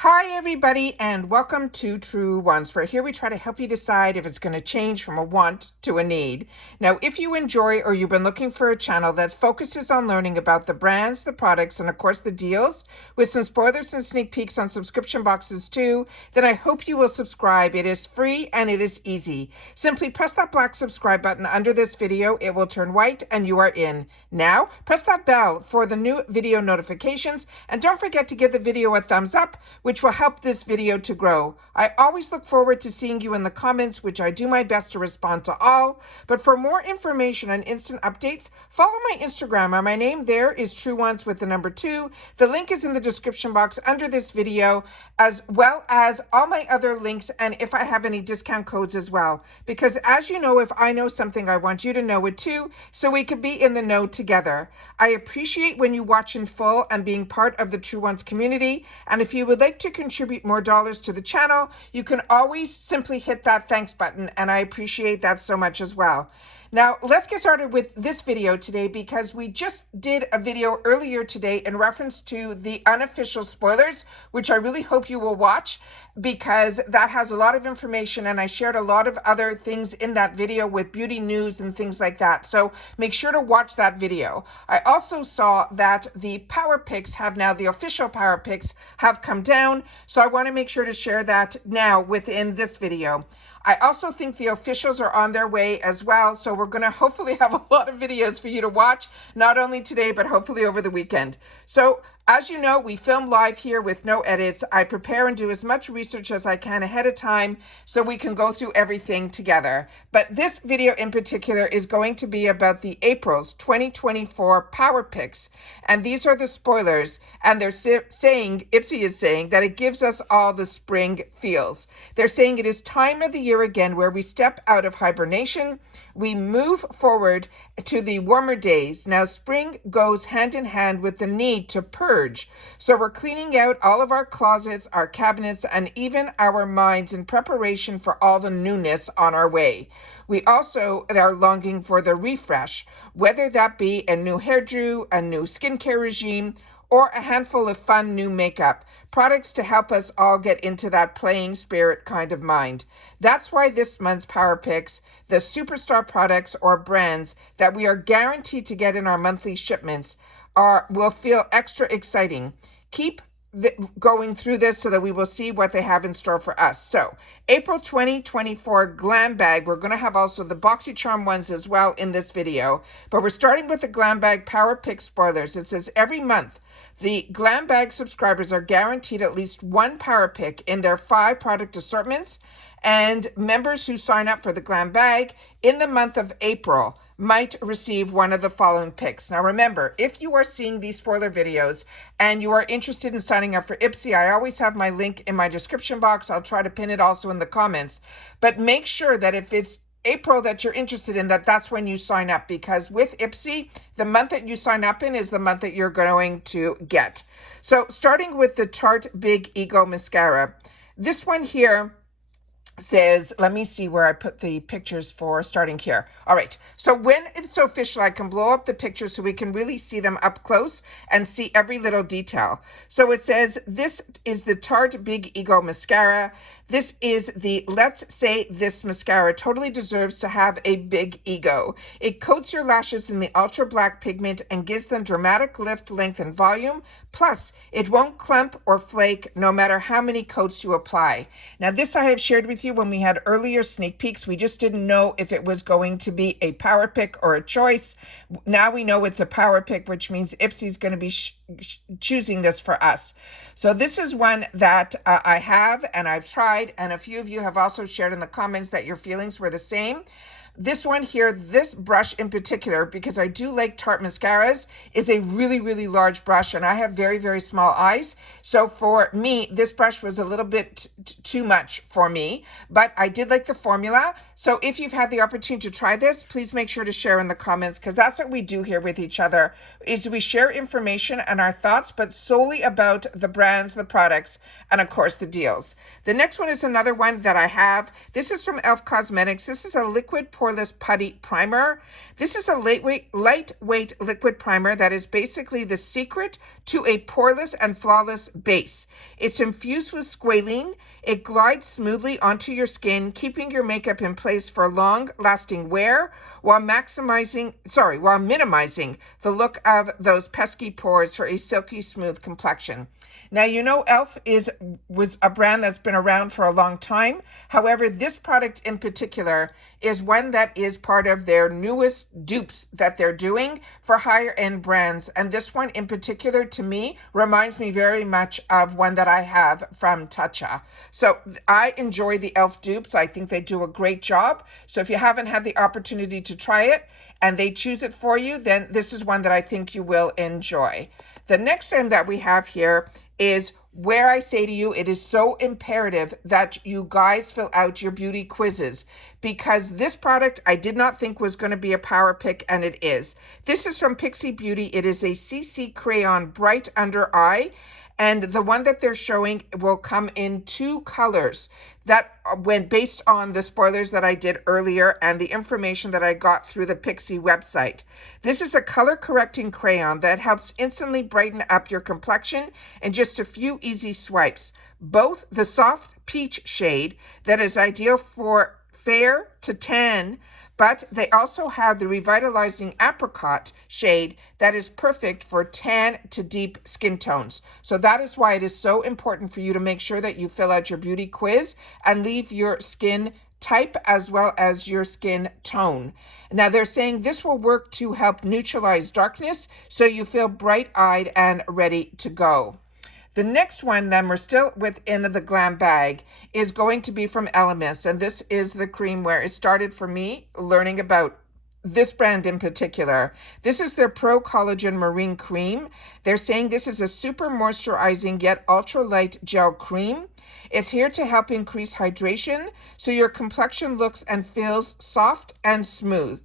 Hi everybody and welcome to Truewants, where here we try to help you decide if it's going to change from a want to a need. Now, if you enjoy or you've been looking for a channel that focuses on learning about the brands, the products, and of course the deals, with some spoilers and sneak peeks on subscription boxes too, then I hope you will subscribe. It is free and it is easy. Simply press that black subscribe button under this video. It will turn white and you are in. Now, press that bell for the new video notifications and don't forget to give the video a thumbs up, which will help this video to grow. I always look forward to seeing you in the comments, which I do my best to respond to all. But for more information and instant updates, follow my Instagram. My name there is Truewants with the number 2. The link is in the description box under this video, as well as all my other links and if I have any discount codes as well. Because as you know, if I know something, I want you to know it too, so we could be in the know together. I appreciate when you watch in full and being part of the Truewants community. And if you would like to contribute more dollars to the channel, you can always simply hit that thanks button, and I appreciate that so much as well. Now, let's get started with this video today because we just did a video earlier today in reference to the unofficial spoilers, which I really hope you will watch because that has a lot of information and I shared a lot of other things in that video with beauty news and things like that. So make sure to watch that video. I also saw that the Power Picks have now, the official Power Picks have come down. So I want to make sure to share that now within this video. I also think the officials are on their way as well. So we're going to hopefully have a lot of videos for you to watch, not only today, but hopefully over the weekend. So as you know, we film live here with no edits. I prepare and do as much research as I can ahead of time so we can go through everything together. But this video in particular is going to be about the April's 2024 Power Picks. And these are the spoilers. And they're saying, IPSY is saying that it gives us all the spring feels. They're saying it is time of the year again where we step out of hibernation. We move forward to the warmer days. Now, spring goes hand in hand with the need to purge. So we're cleaning out all of our closets, our cabinets, and even our minds in preparation for all the newness on our way. We also are longing for the refresh, whether that be a new hairdo, a new skincare regime, or a handful of fun new makeup, products to help us all get into that playing spirit kind of mind. That's why this month's Power Picks, the superstar products or brands that we are guaranteed to get in our monthly shipments, will feel extra exciting. Keep going through this so that we will see what they have in store for us. So April 2024 GlamBag, we're going to have also the Boxycharm ones as well in this video, but we're starting with the GlamBag Power Pick spoilers. It says every month the GlamBag subscribers are guaranteed at least one Power Pick in their 5 product assortments, and members who sign up for the GlamBag in the month of April might receive one of the following picks. Now remember, if you are seeing these spoiler videos and you are interested in signing up for IPSY, I always have my link in my description box. I'll try to pin it also in the comments. But make sure that if it's April that you're interested in, that's when you sign up, because with IPSY, the month that you sign up in is the month that you're going to get. So starting with the Tarte Big Ego Mascara, this one here says, let me see where I put the pictures for, starting here. All right, so when it's official, I can blow up the pictures so we can really see them up close and see every little detail. So it says, this is the Tarte Big Ego Mascara. This is the Let's Say This Mascara totally deserves to have a big ego. It coats your lashes in the ultra black pigment and gives them dramatic lift, length, and volume. Plus, it won't clump or flake no matter how many coats you apply. Now, this I have shared with you when we had earlier sneak peeks. We just didn't know if it was going to be a power pick or a choice. Now we know it's a power pick, which means IPSY is going to be choosing this for us. So this is one that I have and I've tried, and a few of you have also shared in the comments that your feelings were the same. This one here, this brush in particular, because I do like Tarte mascaras, is a really, really large brush, and I have very, very small eyes. So for me, this brush was a little bit too much for me, but I did like the formula. So if you've had the opportunity to try this, please make sure to share in the comments, because that's what we do here with each other, is we share information and our thoughts, but solely about the brands, the products, and of course the deals. The next one is another one that I have. This is from e.l.f. Cosmetics. This is a liquid pore Poreless Putty Primer. This is a lightweight liquid primer that is basically the secret to a poreless and flawless base. It's infused with squalene. It glides smoothly onto your skin, keeping your makeup in place for long-lasting wear while minimizing the look of those pesky pores for a silky smooth complexion. Now, you know e.l.f. was a brand that's been around for a long time. However, this product in particular is one that is part of their newest dupes that they're doing for higher end brands. And this one in particular, to me, reminds me very much of one that I have from Tatcha. So I enjoy the e.l.f. dupes. I think they do a great job. So if you haven't had the opportunity to try it and they choose it for you, then this is one that I think you will enjoy. The next item that we have here is where I say to you, it is so imperative that you guys fill out your beauty quizzes, because this product I did not think was going to be a power pick, and it is. This is from IPSY Beauty. It is a CC Crayon Bright Under Eye, and the one that they're showing will come in 2 colors. That when based on the spoilers that I did earlier and the information that I got through the IPSY website. This is a color correcting crayon that helps instantly brighten up your complexion in just a few easy swipes. Both the soft peach shade that is ideal for fair to tan, but they also have the revitalizing apricot shade that is perfect for tan to deep skin tones. So that is why it is so important for you to make sure that you fill out your beauty quiz and leave your skin type as well as your skin tone. Now they're saying this will work to help neutralize darkness so you feel bright-eyed and ready to go. The next one, then, we're still within the GlamBag, is going to be from Elemis. And this is the cream where it started for me learning about this brand in particular. This is their Pro Collagen Marine Cream. They're saying this is a super moisturizing yet ultra light gel cream. It's here to help increase hydration so your complexion looks and feels soft and smooth.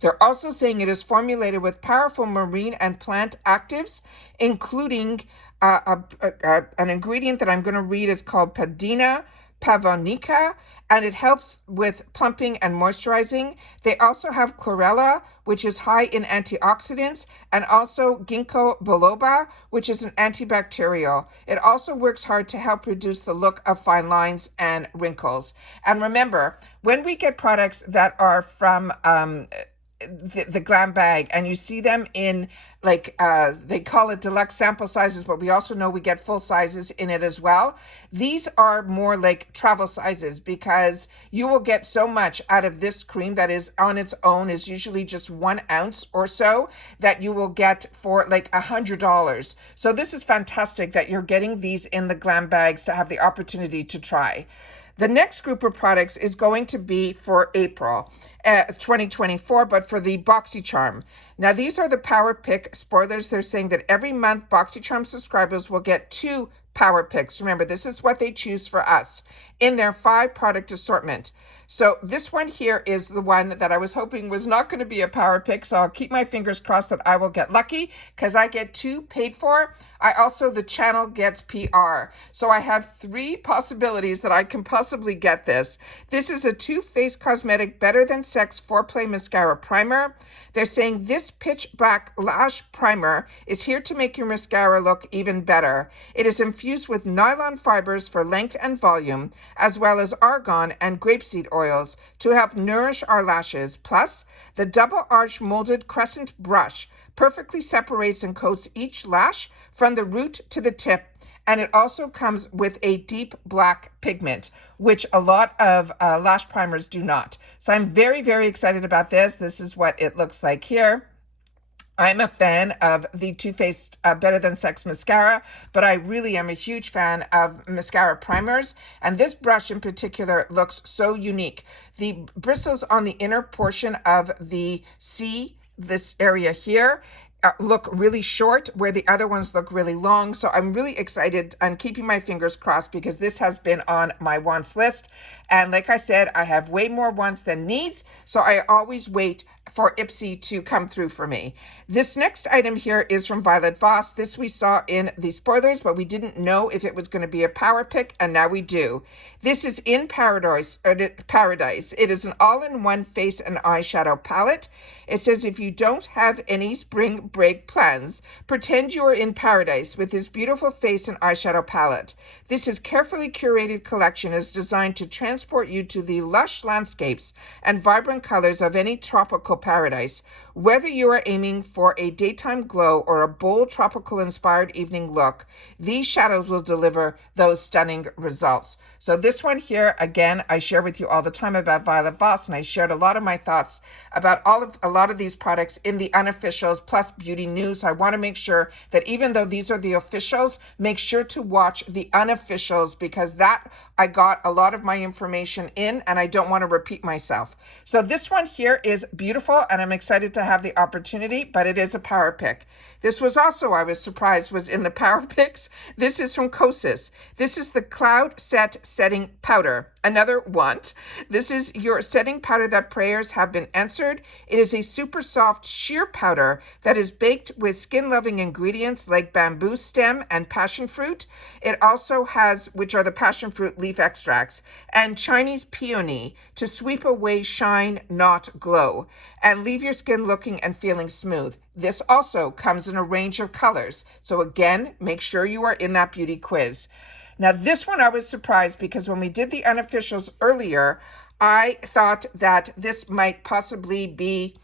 They're also saying it is formulated with powerful marine and plant actives, including an ingredient that I'm going to read is called Padina pavonica, and it helps with plumping and moisturizing. They also have chlorella, which is high in antioxidants, and also ginkgo biloba, which is an antibacterial. It also works hard to help reduce the look of fine lines and wrinkles. And remember, when we get products that are from the GlamBag, and you see them in they call it deluxe sample sizes, but we also know we get full sizes in it as well. These are more like travel sizes, because you will get so much out of this cream that is on its own is usually just 1 ounce or so that you will get for like $100. So this is fantastic that you're getting these in the GlamBags to have the opportunity to try. The next group of products is going to be for April 2024, but for the Boxycharm. Now, these are the Power Pick spoilers. They're saying that every month Boxycharm subscribers will get 2 Power Picks. Remember, this is what they choose for us in their 5 product assortment. So this one here is the one that I was hoping was not going to be a power pick. So I'll keep my fingers crossed that I will get lucky, because I get 2 paid for. The channel gets PR. So I have 3 possibilities that I can possibly get this. This is a Too Faced Cosmetic Better Than Sex Foreplay Mascara Primer. They're saying this pitch black lash primer is here to make your mascara look even better. It is infused with nylon fibers for length and volume, as well as argan and grapeseed oils to help nourish our lashes. Plus, the double arch molded crescent brush perfectly separates and coats each lash from the root to the tip. And it also comes with a deep black pigment, which a lot of lash primers do not. So I'm very, very excited about this. This is what it looks like here. I'm a fan of the Too Faced Better Than Sex mascara, but I really am a huge fan of mascara primers. And this brush in particular looks so unique. The bristles on the inner portion of the C, this area here, look really short, where the other ones look really long. So I'm really excited and keeping my fingers crossed, because this has been on my wants list. And like I said, I have way more wants than needs. So I always wait for IPSY to come through for me. This next item here is from Violet Voss. This we saw in the spoilers, but we didn't know if it was going to be a power pick, and now we do. This is in Paradise. It is an all-in-one face and eyeshadow palette. It says, if you don't have any spring break plans, pretend you are in paradise with this beautiful face and eyeshadow palette. This is carefully curated collection is designed to transport you to the lush landscapes and vibrant colors of any tropical paradise. Whether you are aiming for a daytime glow or a bold tropical inspired evening look, these shadows will deliver those stunning results. So this one here, again, I share with you all the time about Violet Voss, and I shared a lot of my thoughts about a lot of these products in the unofficials plus beauty news. I want to make sure that even though these are the officials, make sure to watch the unofficials, because that I got a lot of my information in, and I don't want to repeat myself. So this one here is beautiful, and I'm excited to have the opportunity, but it is a power pick. This was also, I was surprised, was in the power picks. This is from Kosis. This is the Cloud Set Setting Powder. Another want. This is your setting powder that prayers have been answered. It is a super soft sheer powder that is baked with skin-loving ingredients like bamboo stem and passion fruit. It also has, which are the passion fruit leaf extracts, and Chinese peony to sweep away shine, not glow, and leave your skin looking and feeling smooth. This also comes in a range of colors. So again, make sure you are in that beauty quiz. Now, this one I was surprised because when we did the unofficials earlier, I thought that this might possibly be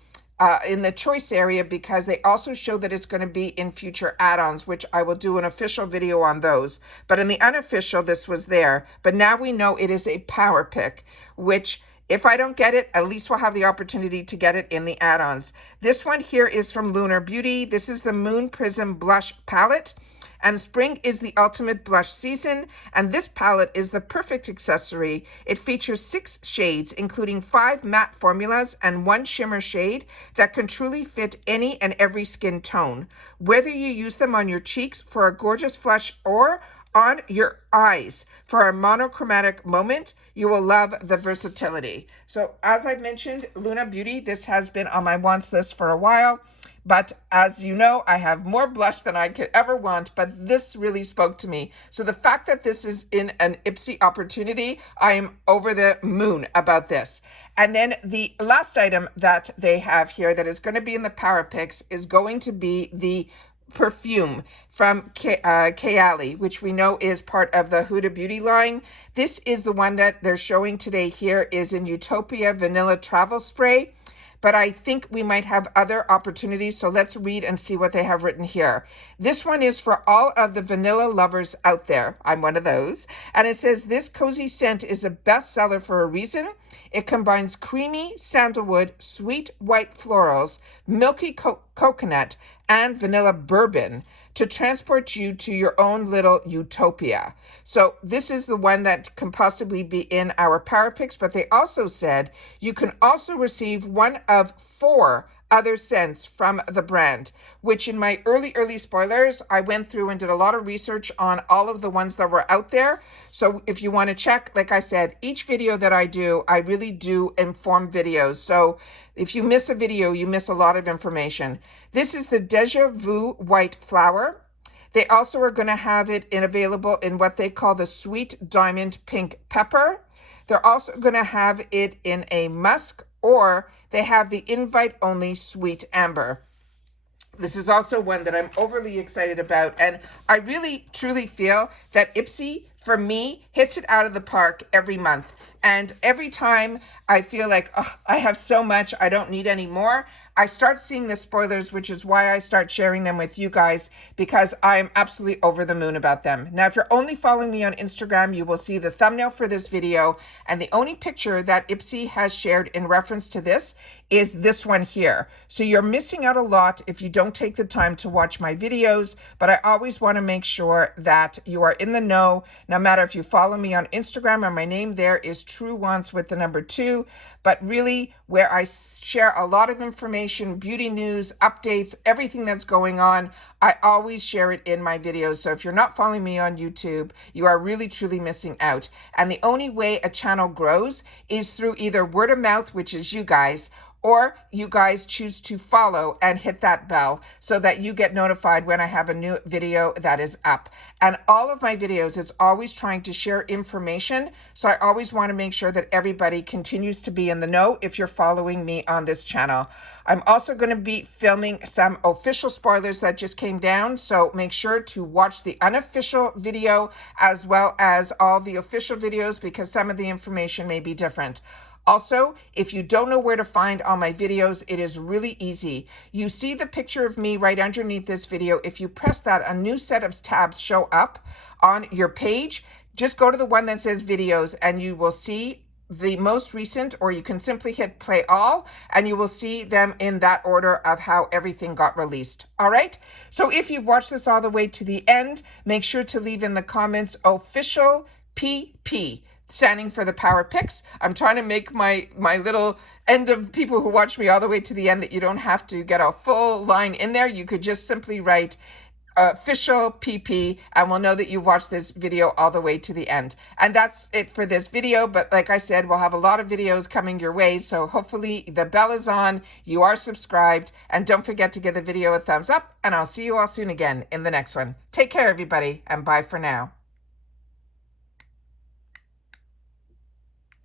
in the choice area because they also show that it's going to be in future add-ons, which I will do an official video on those. But in the unofficial, this was there. But now we know it is a power pick, which if I don't get it, at least we'll have the opportunity to get it in the add-ons. This one here is from Lunar Beauty. This is the Moon Prism Blush Palette. And spring is the ultimate blush season, and this palette is the perfect accessory. It features 6 shades, including 5 matte formulas and 1 shimmer shade that can truly fit any and every skin tone. Whether you use them on your cheeks for a gorgeous flush or on your eyes for a monochromatic moment, you will love the versatility. So as I've mentioned, Lunar Beauty, this has been on my wants list for a while. But as you know, I have more blush than I could ever want, but this really spoke to me. So the fact that this is in an IPSY opportunity, I am over the moon about this. And then the last item that they have here that is going to be in the Power Picks is going to be the perfume from Kayali, which we know is part of the Huda Beauty line. This is the one that they're showing today here is in Utopia Vanilla Travel Spray. But I think we might have other opportunities, so let's read and see what they have written here. This one is for all of the vanilla lovers out there. I'm one of those. And it says, this cozy scent is a bestseller for a reason. It combines creamy sandalwood, sweet white florals, milky coconut, and vanilla bourbon to transport you to your own little utopia. So this is the one that can possibly be in our Power Picks, but they also said you can also receive one of 4 other scents from the brand, which in my early spoilers, I went through and did a lot of research on all of the ones that were out there. So if you want to check, like I said, each video that I do, I really do inform videos. So if you miss a video, you miss a lot of information. This is the Deja Vu White Flower. They also are going to have it available in what they call the Sweet Diamond Pink Pepper. They're also going to have it in a musk, or they have the invite-only Sweet Amber. This is also one that I'm overly excited about, and I really, truly feel that IPSY, for me, hits it out of the park every month. And every time I feel like, oh, I have so much, I don't need any more, I start seeing the spoilers, which is why I start sharing them with you guys, because I am absolutely over the moon about them. Now, if you're only following me on Instagram, you will see the thumbnail for this video, and the only picture that IPSY has shared in reference to this is this one here. So you're missing out a lot if you don't take the time to watch my videos, but I always want to make sure that you are in the know, no matter if you follow me on Instagram, and my name there is Truewants with the number 2, but really where I share a lot of information, beauty news, updates, everything that's going on, I always share it in my videos. So if you're not following me on YouTube, you are really truly missing out. And the only way a channel grows is through either word of mouth, which is you guys, or you guys choose to follow and hit that bell so that you get notified when I have a new video that is up. And all of my videos, it's always trying to share information. So I always want to make sure that everybody continues to be in the know if you're following me on this channel. I'm also going to be filming some official spoilers that just came down. So make sure to watch the unofficial video as well as all the official videos because some of the information may be different. Also, if you don't know where to find all my videos, it is really easy. You see the picture of me right underneath this video. If you press that, a new set of tabs show up on your page. Just go to the one that says videos and you will see the most recent, or you can simply hit play all and you will see them in that order of how everything got released. All right. So if you've watched this all the way to the end, make sure to leave in the comments official PP, standing for the Power Picks. I'm trying to make my little end of people who watch me all the way to the end that you don't have to get a full line in there. You could just simply write official PP and we'll know that you've watched this video all the way to the end. And that's it for this video. But like I said, we'll have a lot of videos coming your way. So hopefully the bell is on, you are subscribed, and don't forget to give the video a thumbs up, and I'll see you all soon again in the next one. Take care, everybody, and bye for now.